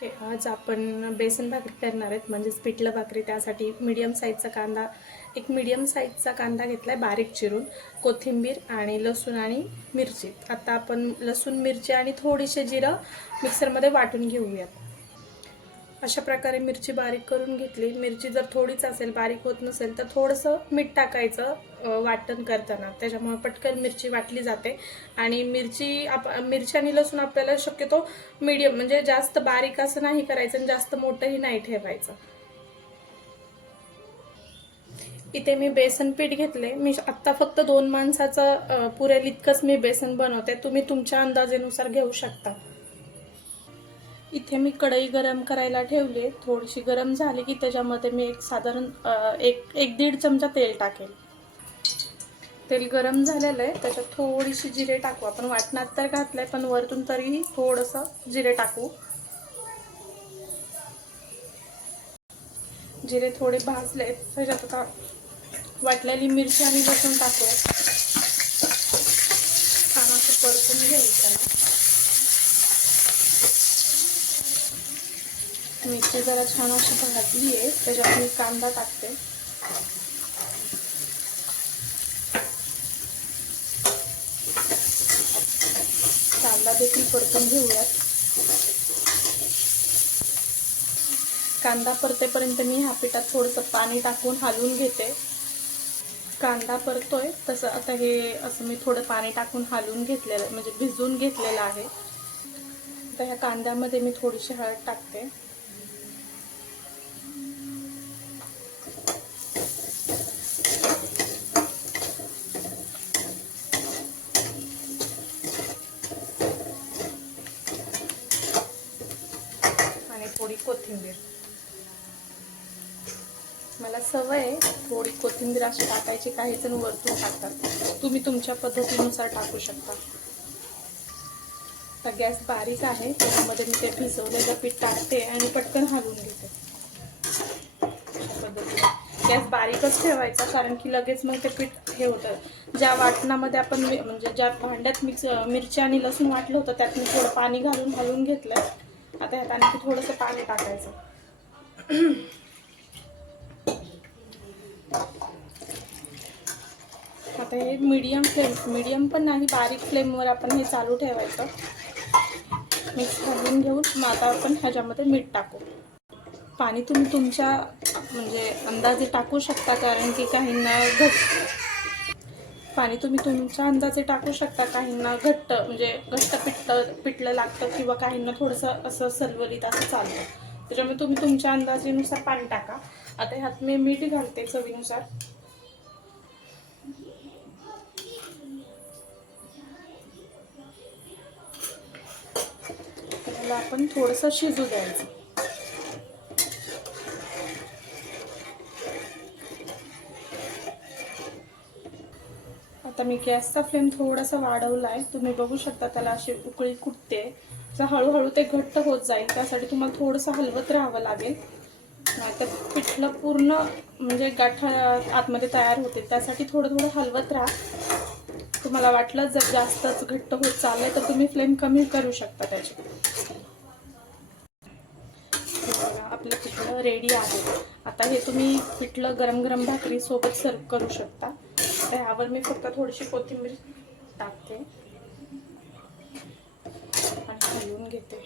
Okay, आज आपण बेसन भाकरी करणार आहेत, म्हणजेच पिठलं भाकरी. त्यासाठी एक मीडियम साईजचा कांदा घेतला आहे बारीक चिरून, कोथिंबीर आणि लसूण आणि मिरची. आता आपण लसूण, मिरची आणि थोडीशी जिरं मिक्सरमध्ये वाटून घेऊयात. अशा प्रकारे मिरची बारीक करून घेतली. मिरची जर थोडीच असेल, बारीक होत नसेल, तर थोडंसं मीठ टाकायचं वाटण करताना, त्याच्यामुळे पटकन मिरची वाटली जाते. आणि मिरची आणि लसूण आपल्याला शक्यतो मीडियम, म्हणजे जास्त बारीक असं नाही करायचं आणि जास्त मोठंही नाही ठेवायचं. इथे मी बेसन पीठ घेतले. मी आत्ता फक्त 2 माणसाचं पुरेल इतकंच मी बेसन बनवते. तुम्ही तुमच्या अंदाजानुसार घेऊ शकता. इथे मी कढई गरम करायला ठेवली. थोडीशी गरम झाली की त्याच्यामध्ये मी साधारण एक दीड चमचा तेल टाकेल. तेल गरम झालेलं आहे, त्याच्यात थोडीशी जिरे टाकू. आपण वाटणात तर घातलंय, पण वरतून तरीही थोडंसं जिरे टाकू. जिरे थोडे भाजले, त्याच्यात आता वाटलेली मिरची आणि लसूण टाकू. छान असं परतून घेऊ त्याला. मिरची जरा छान अशी भाजली आहे, त्याच्यात मी कांदा टाकते. कांदा देखील परतून घेऊयात. कांदा परतेपर्यंत मी ह्या पिठात थोडंसं पाणी टाकून हलवून घेते. कांदा परतोय तसं आता हे असं मी थोडं पाणी टाकून हलवून घेतलेलं, म्हणजे भिजवून घेतलेलं आहे. आता ह्या कांद्यामध्ये मी थोडीशी हळद टाकते. आणि थोडी कोथिंबीर. मला सवय आहे थोडी कोथिंबीर अशी टाकायची, काही जण वरतून टाकतात. तुम्ही तुमच्या पद्धतीनुसार टाकू शकता. आता गॅस बारीक आहे, त्यामध्ये मी ते भिजवलेलं पीठ टाकते आणि पटकन हलवून घेते. अशा पद्धतीने गॅस बारीकच ठेवायचा, कारण की लगेच मग ते पीठ हे होतं. ज्या वाटणामध्ये आपण म्हणजे ज्या भांड्यात मिरची आणि लसूण वाटलं होतं, त्यात मी थोडं पाणी घालून हलवून घेतलं. आता ह्यात आणखी थोडंसं पाणी टाकायचं. आता हे मीडियम पण नाही, बारीक फ्लेमवर आपण हे चालू ठेवायचं. मिक्स करून घेऊन मग आता आपण ह्याच्यामध्ये मीठ टाकू. पाणी तुम्ही तुमच्या म्हणजे अंदाजे टाकू शकता, कारण की काहींना अंदाजे टाकू शकता. काहींना घट्ट म्हणजे पिठलं लागतं, किंवा काहींना थोडंसं असं सलवलीत असं चालतं. त्याच्यामुळे तुम्ही तुमच्या अंदाजानुसार पाणी टाका. आता ह्यात मी मीठ घालते चवीनुसार. त्याला आपण थोडंसं शिजू द्यायचं. आता मी गॅसचा फ्लेम थोडासा वाढवला आहे. तुम्ही बघू शकता त्याला अशी उकळी फुटते. हळूहळू ते घट्ट होत जाईल, त्यासाठी तुम्हाला थोडंसं हलवत राहावं लागेल. नाहीतर पिठलं पूर्ण म्हणजे गाठा आतमध्ये तयार होते. त्यासाठी थोडं थोडं हलवत राहा. तुम्हाला वाटलं जर जास्तच घट्ट होत चाललंय तर तुम्ही फ्लेम कमी करू शकता त्याची. आपलं पिठलं रेडी आहे. आता हे तुम्ही पिठलं गरम गरम भाकरी सोबत सर्व करू शकता. ह्यावर मी फक्त थोडीशी कोथिंबीर टाकते आणि हलवून घेते.